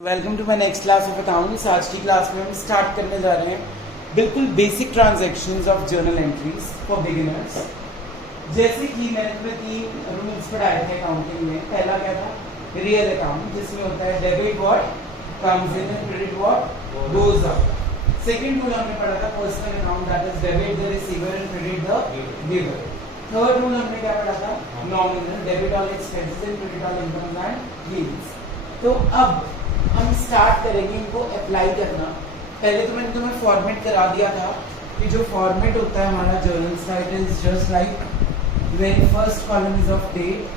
Welcome to my next class of accounts. आज की class में हम स्टार्ट करने जा रहे हैं बिल्कुल basic transactions of journal entries for beginners. जैसे कि मैंने तुम्हें 3 रूल्स पढ़ाए थे अकाउंटिंग में। पहला क्या था? रियल अकाउंट, जिसमें होता है debit what comes in and credit what goes out. Second rule हमने पढ़ा था personal account, that is debit the receiver and credit the giver. Third rule हमने क्या पढ़ा था? Nominal, debit all expenses and credit all income and gains. तो अब हम स्टार्ट करेंगे इनको अप्लाई करना। पहले तो मैंने तुम्हें फॉर्मेट करा दिया था कि जो फॉर्मेट होता है हमारा जर्नल्स का, it is just like very first column is of date,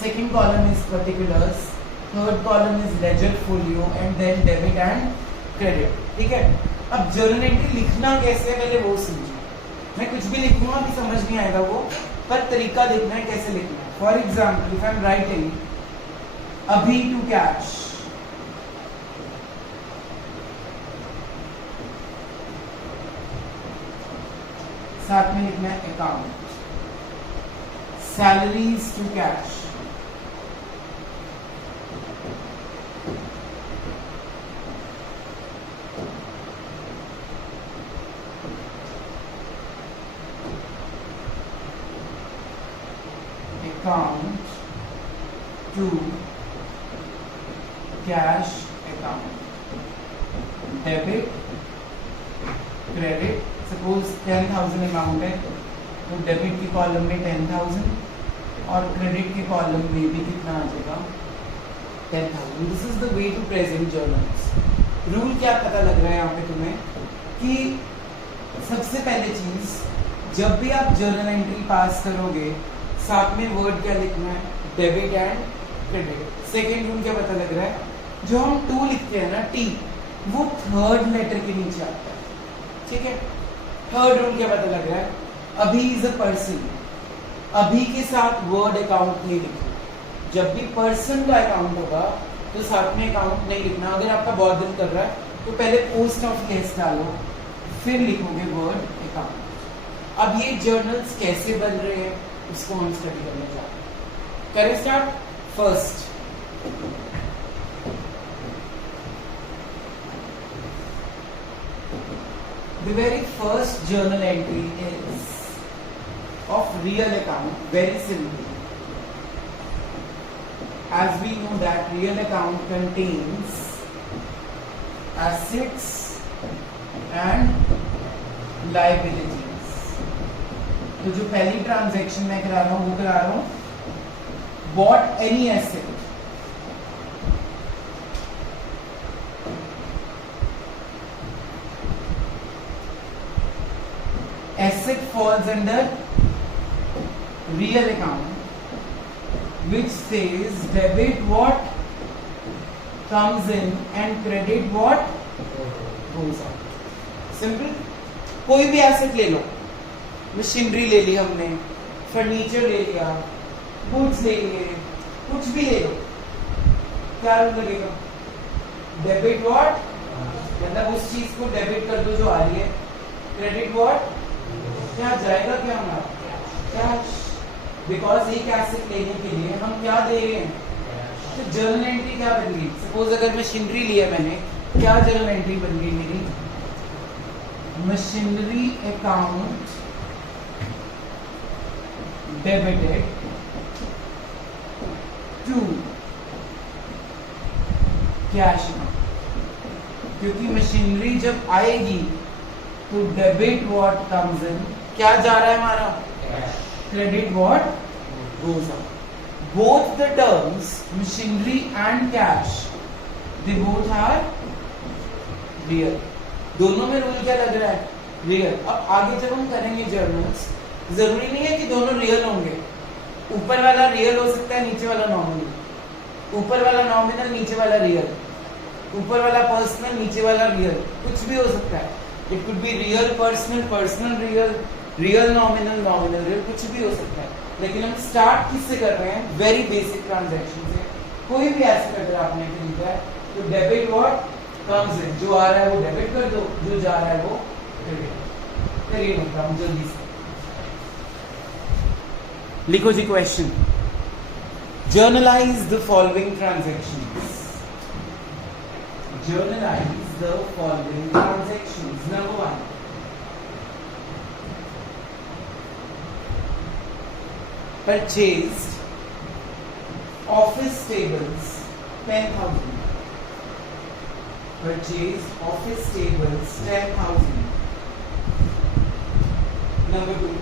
second column is particulars, third column is ledger folio and then debit and credit. ठीक है, अब जर्नल एंट्री लिखना कैसे है पहले वो समझो। मैं कुछ भी लिखूंगा अभी समझ नहीं आएगा वो, पर तरीका देखना है कैसे लिखना है। For example if I am writing अभी टू कैश, साथ में लिखना है account, salaries to cash, account to cash account, debit credit. Suppose 10,000 amount है तो डेबिट के कॉलम में 10,000 और क्रेडिट के कॉलम में भी कितना आ जाएगा? 10,000। This is the way to present journals. Rule क्या पता लग रहा है यहाँ पे तुम्हें कि सबसे पहले चीज, जब भी आप जर्नल एंट्री पास करोगे साथ में वर्ड क्या लिखना है? Debit and credit. Second rule क्या पता लग रहा है? जो हम टू लिखते हैं ना, टी, वो थर्ड लेटर के नीचे आता है। ठीक है, थर्ड रूल क्या पता लग रहा है? अभी इज अ पर्सन, अभी के साथ वर्ड अकाउंट नहीं लिखना। जब भी पर्सन का अकाउंट होगा तो साथ में अकाउंट नहीं लिखना। अगर आपका बहुत दिल कर रहा है तो पहले पोस्ट ऑफ केस डालो, फिर लिखोगे वर्ड अकाउंट। अब ये जर्नल्स कैसे बन रहे हैं उसको हम स्टडी करने जा रहे हैं। करें start. First, the very first journal entry is of real account. Very simple, as we know that real account contains assets and liabilities. तो जो पहली ट्रांजैक्शन मैं करा रहा हूँ वो करा रहा हूँ bought any asset, asset falls under real account which says debit what comes in and credit what goes out. Simple. कोई भी एसेट ले लो, मशीनरी ले ली हमने, फर्नीचर ले लिया, गुड्स ले लिए, कुछ भी ले लो, क्या रूल लगेगा? डेबिट व्हाट, मतलब उस चीज को डेबिट कर दो जो आ रही है। क्रेडिट व्हाट, क्या जाएगा? क्या हमारा कैश, बिकॉज एक एसेट लेने के लिए हम क्या दे रहे हैं? तो जर्नल एंट्री क्या बन गई? सपोज अगर मशीनरी लिया मैंने, क्या जर्नल एंट्री बन गई मेरी? Machinery account debited to cash account, क्योंकि मशीनरी जब आएगी तो डेबिट व्हाट कम्स इन, क्या जा रहा है हमारा? Credit what goes out. Both the terms machinery and cash, they both are real. दोनों में रूल क्या लग रहा है? रियल। अब आगे जब हम करेंगे जर्नल्स, जरूरी नहीं है कि दोनों रियल होंगे। ऊपर वाला रियल हो सकता है, नीचे वाला नॉमिनल, ऊपर वाला नॉमिनल, नीचे वाला रियल, ऊपर वाला पर्सनल, नीचे वाला रियल, कुछ भी हो सकता है। It could be real personal, personal real, real nominal, nominal real, कुछ भी हो सकता है। लेकिन हम स्टार्ट किससे कर रहे हैं? वेरी बेसिक ट्रांजैक्शन से। कोई भी एसेट अगर आपने खरीदा है तो डेबिट व्हाट कम्स इन, जो आ रहा है वो डेबिट कर दो, जो जा रहा है वो क्रेडिट। करिए मतलब जल्दी से लिखो जी question. Journalize the following transactions. journalize the following transactions. Number 1, purchased office tables 10,000. Purchased office tables 10,000. Number 2,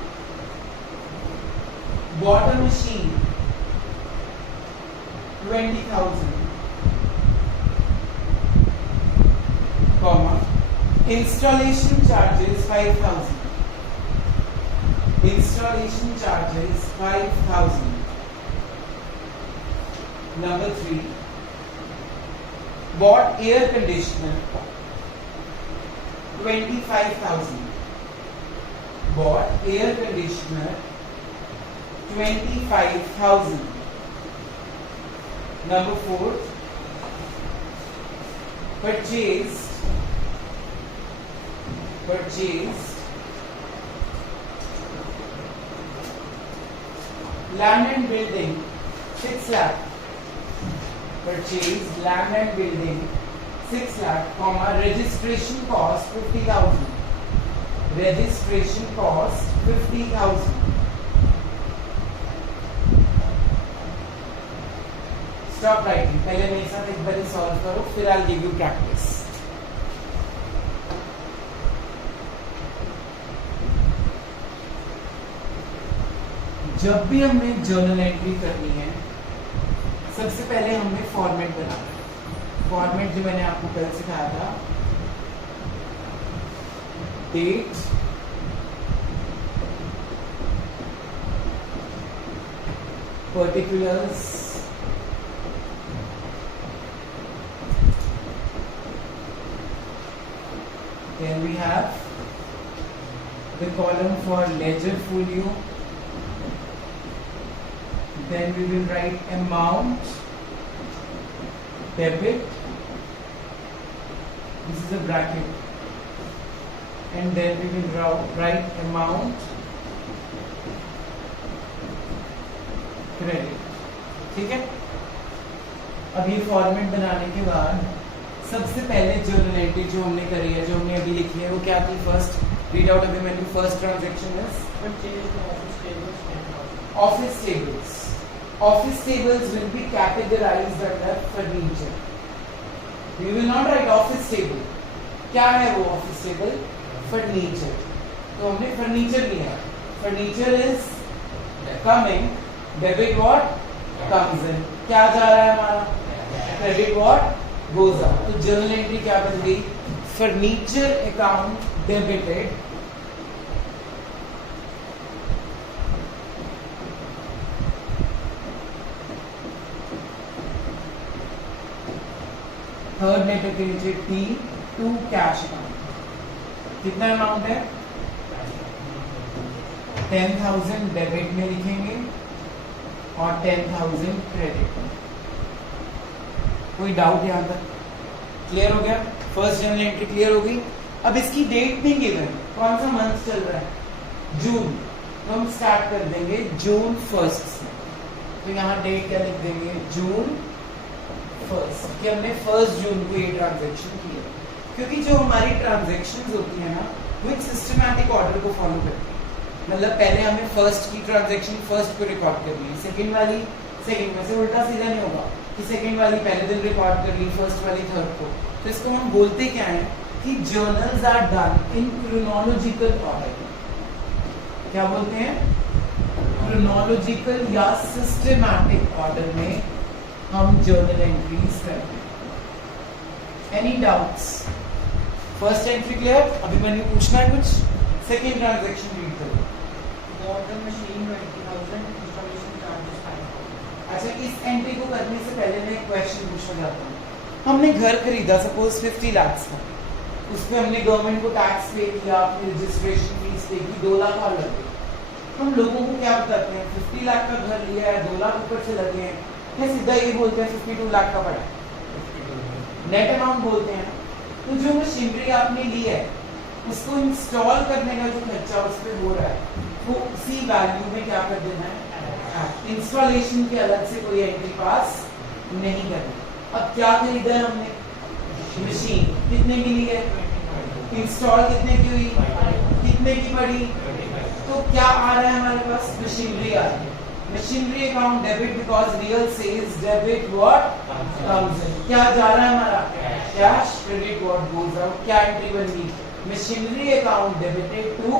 bought a machine 20,000, comma, installation charges 5,000. Installation charges 5,000. Number 3, bought air conditioner 25,000. Bought air conditioner 25,000. Number 4, purchased land and building 6 lakh. Purchased land and building 6 lakh, comma, registration cost 50,000. Registration cost 50,000. Stop writing. पहले मेरे साथ एक बार solve करो, फिर I'll give you practice. जब भी हमने journal entry करनी है, सबसे पहले हमें फॉर्मेट बनाना है. फॉर्मेट जो मैंने आपको कल सिखाया था, date, particulars, then we have the column for ledger folio, then we will write amount, debit, this is a bracket, and then we will write amount, credit. ठीक है. अब ये फॉर्मेट बनाने के बाद सबसे पहले जर्नल एंट्री जो हमने करी है, जो हमने अभी लिखी है, वो क्या थी? फर्स्ट रीड आउट अभी मैंने first transaction is office tables. Office tables will be categorized under furniture. We will not write office table. क्या है वो office table? Furniture. तो हमने furniture लिया. Furniture is coming. Debit what? Comes in. क्या जा रहा है हमारा? Credit what? Goes out. तो journal entry क्या बन गई? Furniture account debited. Third letter के नीचे T टू कैश अकाउंट. कितना अमाउंट है? 10,000 डेबिट में लिखेंगे और 10,000 क्रेडिट. कोई डाउट यहां तक? क्लियर हो गया? फर्स्ट जर्नल एंट्री क्लियर हो गई. अब इसकी डेट भी गिवन. कौन सा मंथ चल रहा है? जून. तो हम स्टार्ट कर देंगे जून 1 से. तो यहाँ डेट क्या लिख देंगे? जून 1 कि हमने 1 जून को ये ट्रांजैक्शन किया. क्योंकि जो हमारी ट्रांजैक्शंस होती है ना, वो एक सिस्टमैटिक ऑर्डर को फॉलो करती है. मतलब पहले हमें फर्स्ट की ट्रांजैक्शन फर्स्ट को रिकॉर्ड करनी है, सेकंड वाली सेकंड में से. उल्टा सीधा नहीं होगा कि सेकंड वाली पहले दिन रिकॉर्ड कर ली, फर्स्ट वाली थर्ड को. तो इसको हम बोलते क्या है कि journals are done in chronological order. क्या बोलते हैं? क्रोनोलॉजिकल या सिस्टमैटिक ऑर्डर में हम जर्नल एंट्रीज करते हैं. Any doubts? First entry clear? अभी मैंने पूछना है कुछ. सेकंड ट्रांजैक्शन रीड करो. Bought machine 20,000, installation charges 5,000. अच्छा, इस एंट्री को करने से पहले मैं एक क्वेश्चन पूछना चाहता हूँ. हमने घर खरीदा सपोज 50 लाख का, उस पर हमने गवर्नमेंट को टैक्स पे किया, अपनी रजिस्ट्रेशन फीस पे की, 2 लाख और लगे. हम लोगों को क्या बताते हैं? 50 लाख का घर लिया है, 2 लाख ऊपर से लगे हैं. क्या सीधा ये बोलते हैं 52 लाख का पड़ा? नेट अमाउंट बोलते हैं. तो जो मशीनरी आपने ली है, उसको इंस्टॉल करने का जो खर्चा उस पर हो रहा है, वो उसी वैल्यू में क्या कर देना है? इंस्टॉलेशन के अलग से कोई एंट्री पास नहीं करनी. अब क्या खरीदा है हमने? मशीन कितने की ली है, इंस्टॉल कितने की हुई, कितने की पड़ी, तो क्या आ रहा है हमारे पास, मशीनरी आ रही है। Machinery account debit because real सेल्स डेबिट व्हाट कम्स इन, क्या जा रहा है हमारा cash, credit what goes out, क्या एंट्री बन गई, machinery account debited to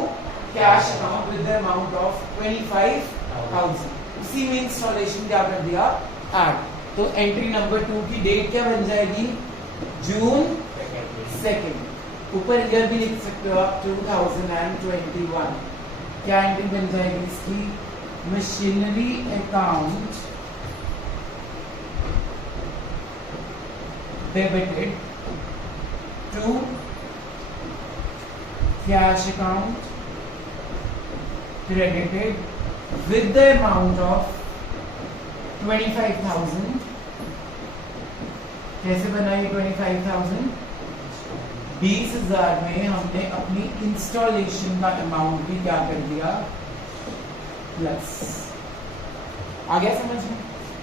cash account with the amount of 25,000। उसी में इंस्टॉलेशन क्या कर दिया, ऐड। तो एंट्री नंबर 2 की डेट क्या बन जाएगी, जून 2। ऊपर ईयर भी लिख सकते हो आप 2021। क्या एंट्री बन जाएगी इसकी, machinery account debited to cash account credited with the amount of 25,000। कैसे बनाई 25,000, 20,000 में हमने अपनी इंस्टॉलेशन का अमाउंट भी क्या कर दिया, प्लस। आ गया समझ में,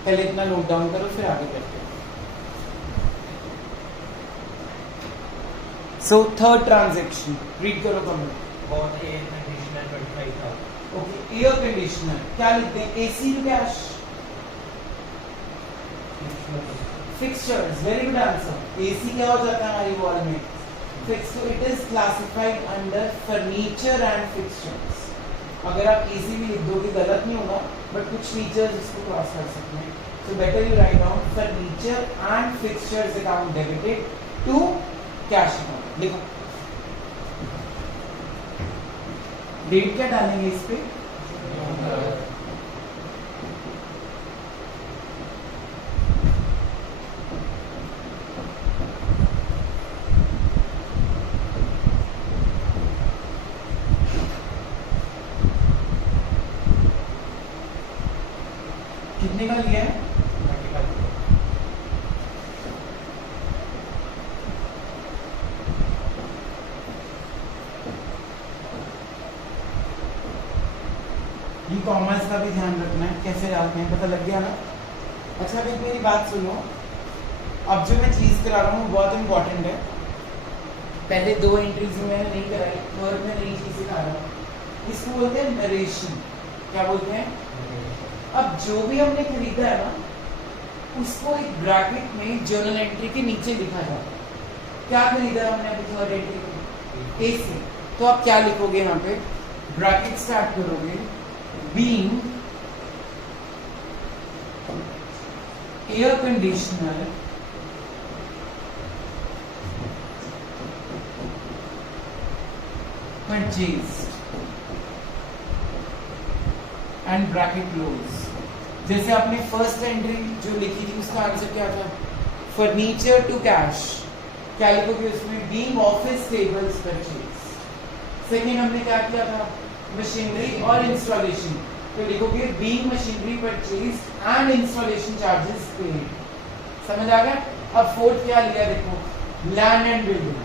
पहले इतना नोट डाउन करो फिर आगे करते हैं। सो थर्ड ट्रांजेक्शन रीड करो comment. Bought air conditioner 25,000. Okay, air conditioner क्या लिखते हैं, AC cash, fixtures, very good answer. AC क्या हो जाता है हमारी वॉल में, फिक्स, तो it is classified under furniture and fixtures. अगर आप एसी भी लिख दोगे गलत नहीं होगा, बट कुछ फीचर्स इसको क्रॉस कर सकते हैं, so better you write down furniture and fixtures account debited to cash account। देखो डेट क्या डालेंगे इस पे, कितने का लिया है, 25,000. ये कॉमर्स का भी ध्यान रखना है, कैसे डालते हैं पता लग गया ना। अच्छा अभी मेरी बात सुनो, अब जो मैं चीज करा रहा हूँ बहुत इंपॉर्टेंट है। पहले 2 एंट्रीज में मैंने नहीं कराई, थर्ड में नई चीज सिखा रहा हूँ। इसको बोलते हैं नरेशन। क्या बोलते हैं, अब जो भी हमने खरीदा है ना, उसको एक ब्रैकेट में जर्नल एंट्री के नीचे लिखा जाता है। क्या खरीदा हमने अभी थर्ड एंट्री में, एसी, तो आप क्या लिखोगे यहाँ पे, ब्रैकेट स्टार्ट करोगे, being air conditioner purchased and bracket close। जैसे आपने फर्स्ट एंट्री जो लिखी थी उसका आंसर क्या था, फर्नीचर टू कैश, क्या लिखोगे उसमें, being office tables purchase. Second हमने क्या किया था, मशीनरी और इंस्टॉलेशन, तो लिखोगे being machinery purchase and installation charges paid. समझ आ गया। अब फोर्थ क्या लिया, देखो लैंड एंड बिल्डिंग,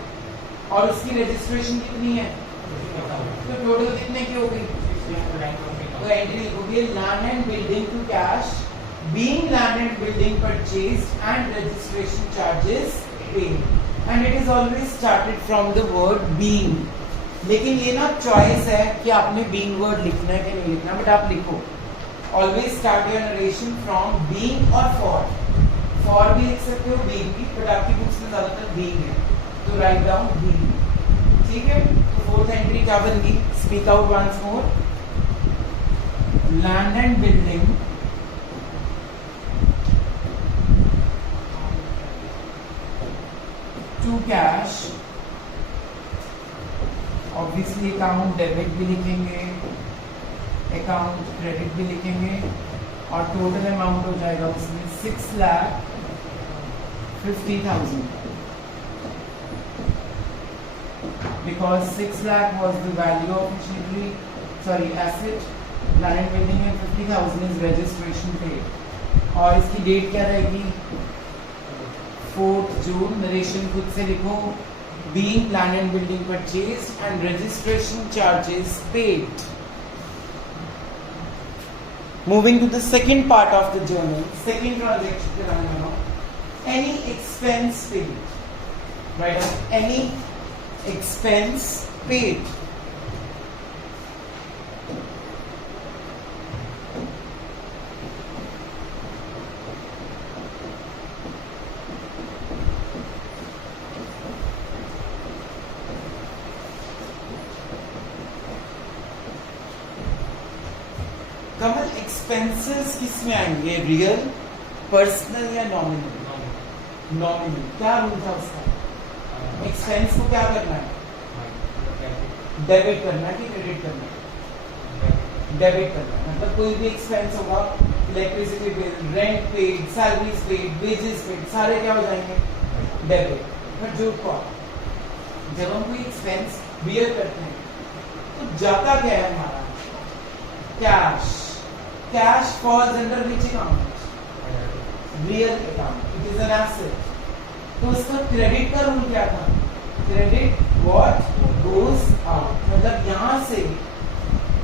और उसकी रजिस्ट्रेशन कितनी है, तो टोटल कितने की हो गई, तो एंट्री लिखोगे land and building to cash, being land and building purchase and registration charges paid, and it is always started from the word being. लेकिन ये ना चॉइस है कि आपने बीइंग वर्ड लिखना है कि नहीं लिखना, बट आप लिखो always start your narration from being और फॉर भी लिख सकते हो, बीइंग भी, बट आपकी बुक्स में ज्यादातर बीइंग है, तो राइट डाउन बीइंग। ठीक है, तो फोर्थ एंट्री क्या बन गई, speak out once more, land and building to cash, obviously account debit भी लिखेंगे, अकाउंट क्रेडिट भी लिखेंगे, और टोटल अमाउंट हो जाएगा उसमें 6,50,000, because 6 lakh was the value of machinery, sorry asset, land building में 50,000 इज रजिस्ट्रेशन पेड, और इसकी डेट क्या रहेगी, 4 जून। नरेशन खुद से लिखो, being land and building purchased and registration charges paid। Moving to the second part of the journal, second transaction कराने वाला, any expense paid। write down any expense paid. कमल expenses किस में आएंगे, रियल, पर्सनल या nominal? Nominal. क्या rule था उसका? Expense को क्या करना है? डेबिट करना है कि क्रेडिट करना है? डेबिट करना है। मतलब कोई भी एक्सपेंस होगा, electricity bill, rent paid, salaries paid, wages paid, सारे क्या हो जाएंगे? डेबिट। पर झूठ को जब हम कोई एक्सपेंस बियर करते हैं तो जाता क्या है हमारा? Cash. Cash falls under which account? Real account. It is an asset. तो उसका क्रेडिट का रूल क्या था? Credit what goes out. मतलब यहाँ से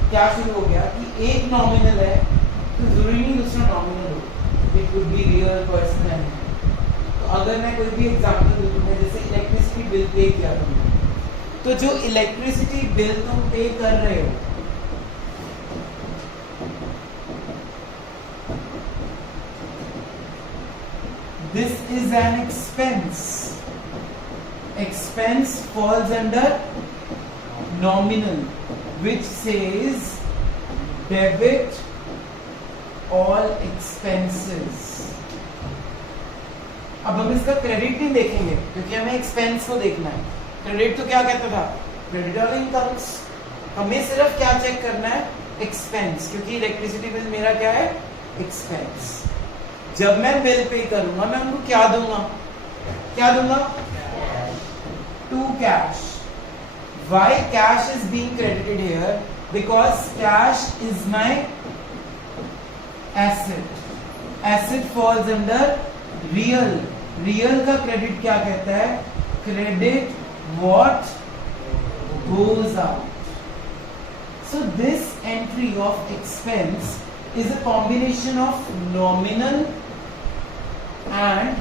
क्या शुरू हो गया कि एक नॉमिनल है तो जरूरी नहीं दूसरा नॉमिनल हो. It could be real, personal. तो अगर मैं कोई भी एग्जांपल दूं तुम्हें, जैसे इलेक्ट्रिसिटी बिल पे किया तुमने, तो जो इलेक्ट्रिसिटी बिल तुम पे कर रहे हो this is an expense. Expense falls under nominal, which says debit all expenses. अब हम इसका क्रेडिट नहीं देखेंगे क्योंकि हमें एक्सपेंस को देखना है. क्रेडिट तो क्या कहता था? Credit all incomes. हमें सिर्फ क्या चेक करना है? एक्सपेंस, क्योंकि इलेक्ट्रिसिटी बिल मेरा क्या है? एक्सपेंस. जब मैं बिल पे करूंगा मैं उनको क्या दूंगा? क्या दूंगा? To cash. Why cash is being credited here? Because cash is my asset. Asset falls under real. Real का क्रेडिट क्या कहता है? Credit what goes out. So this entry of expense is a combination of nominal and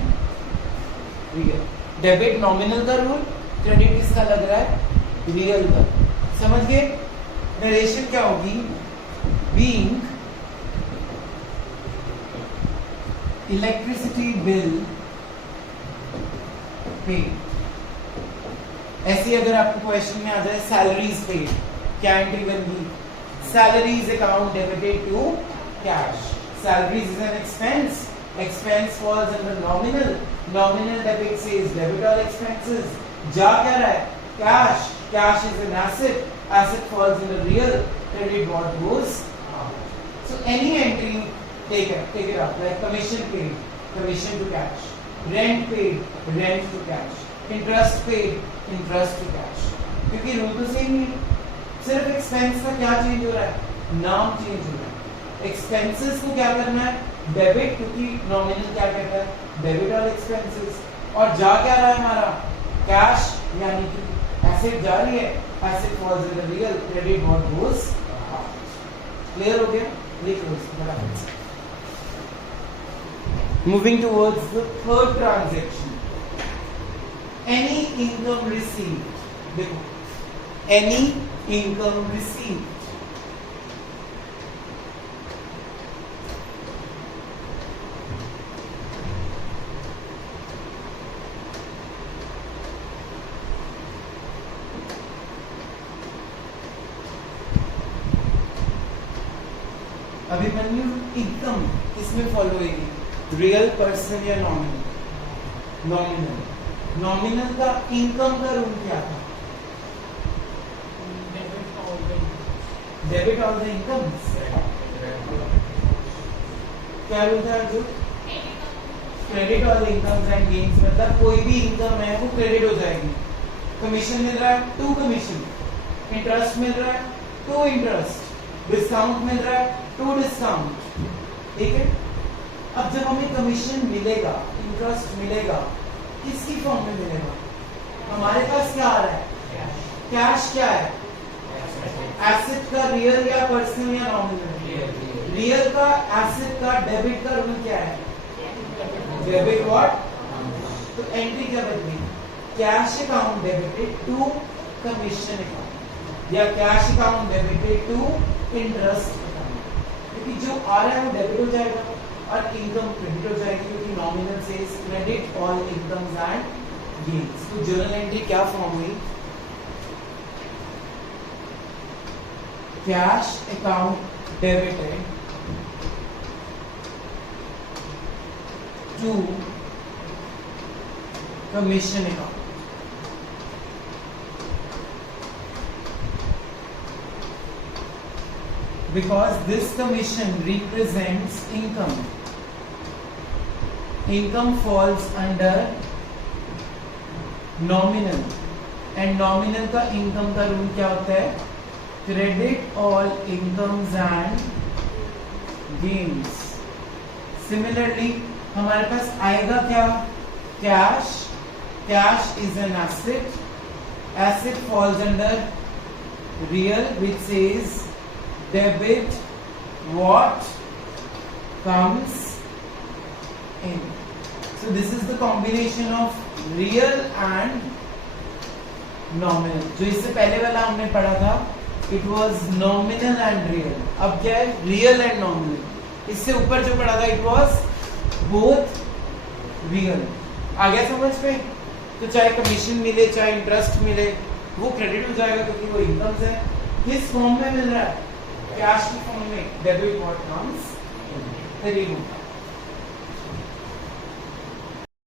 real. Debit nominal का rule, credit किसका लग रहा है? Real का. समझ गए? नरेशन क्या होगी? Being electricity bill paid. ऐसी अगर आपको क्वेश्चन में आ जाए सैलरीज पेड, क्या एंट्री बनेगी? Salaries account debited to cash. Salaries is an expense. Expense falls under nominal. Nominal debit says debit all expenses. जा क्या रहा है? Cash. Cash is an asset. Asset falls under real. Credit what goes out. So any entry, take it up. Like commission paid, commission to cash. Rent paid, rent to cash. Interest paid, interest to cash. क्योंकि rule तो same ही है. सिर्फ expense का क्या change हो रहा है? नाम चेंज हो रहा है. एक्सपेंसेस को क्या करना है? डेबिट, क्योंकि नॉमिनल क्या कहता है? Debit all expenses. और जा क्या रहा है हमारा? कैश, यानी कि एसेट जा रही है. Asset falls under real. Credit what goes out. Clear हो गया? लिख लो इसको बराबर से. Moving towards the third transaction, any income received. देखो, any income received. Abhimanyu, income किसमें फॉलो होगी? रियल, पर्सन या नॉमिनल? नॉमिनल. नॉमिनल का इनकम का रूल क्या था? Debit all the incomes. क्या रूल था Arjun? Credit all the incomes and gains. मतलब कोई भी इनकम है वो क्रेडिट हो जाएगी. कमीशन मिल रहा है टू कमीशन. इंटरेस्ट मिल रहा है टू इंटरेस्ट. डिस्काउंट मिल रहा है टू डिस्काउंट. ठीक है? अब जब हमें कमीशन मिलेगा, इंटरेस्ट मिलेगा, किसकी फॉर्म में मिलेगा? हमारे पास क्या आ रहा है? कैश. क्या है? एसेट का रियल या पर्सनल या नॉमिनल? रियल का, एसेट का, डेबिट का रूल क्या है? Debit what? तो एंट्री क्या बदली? Cash account debited to commission account या cash account debited to interest account, क्योंकि जो आ रहा है वो डेबिट हो जाएगा और इनकम क्रेडिट हो जाएगी, क्योंकि nominal says credit all incomes and gains. तो जर्नल एंट्री क्या फॉर्म हुई? Cash account debited to commission account. Because this commission represents income. Income falls under nominal and nominal का income का रूल क्या होता है? Credit all incomes and gains. Similarly हमारे पास आएगा क्या? Cash. Cash is an asset. Asset falls under real, which says debit what comes in. So this is the combination of real and nominal. जो इससे पहले वाला हमने पढ़ा था it was nominal and real. अब क्या है? real and nominal. इससे ऊपर जो पढ़ा था it was both real. आ गया समझ में? तो चाहे कमीशन मिले चाहे इंटरेस्ट मिले वो क्रेडिट हो जाएगा क्योंकि वो इनकम्स है। किस फॉर्म में मिल रहा है? कैश की फॉर्म में, डेबिट व्हाट कम्स इन।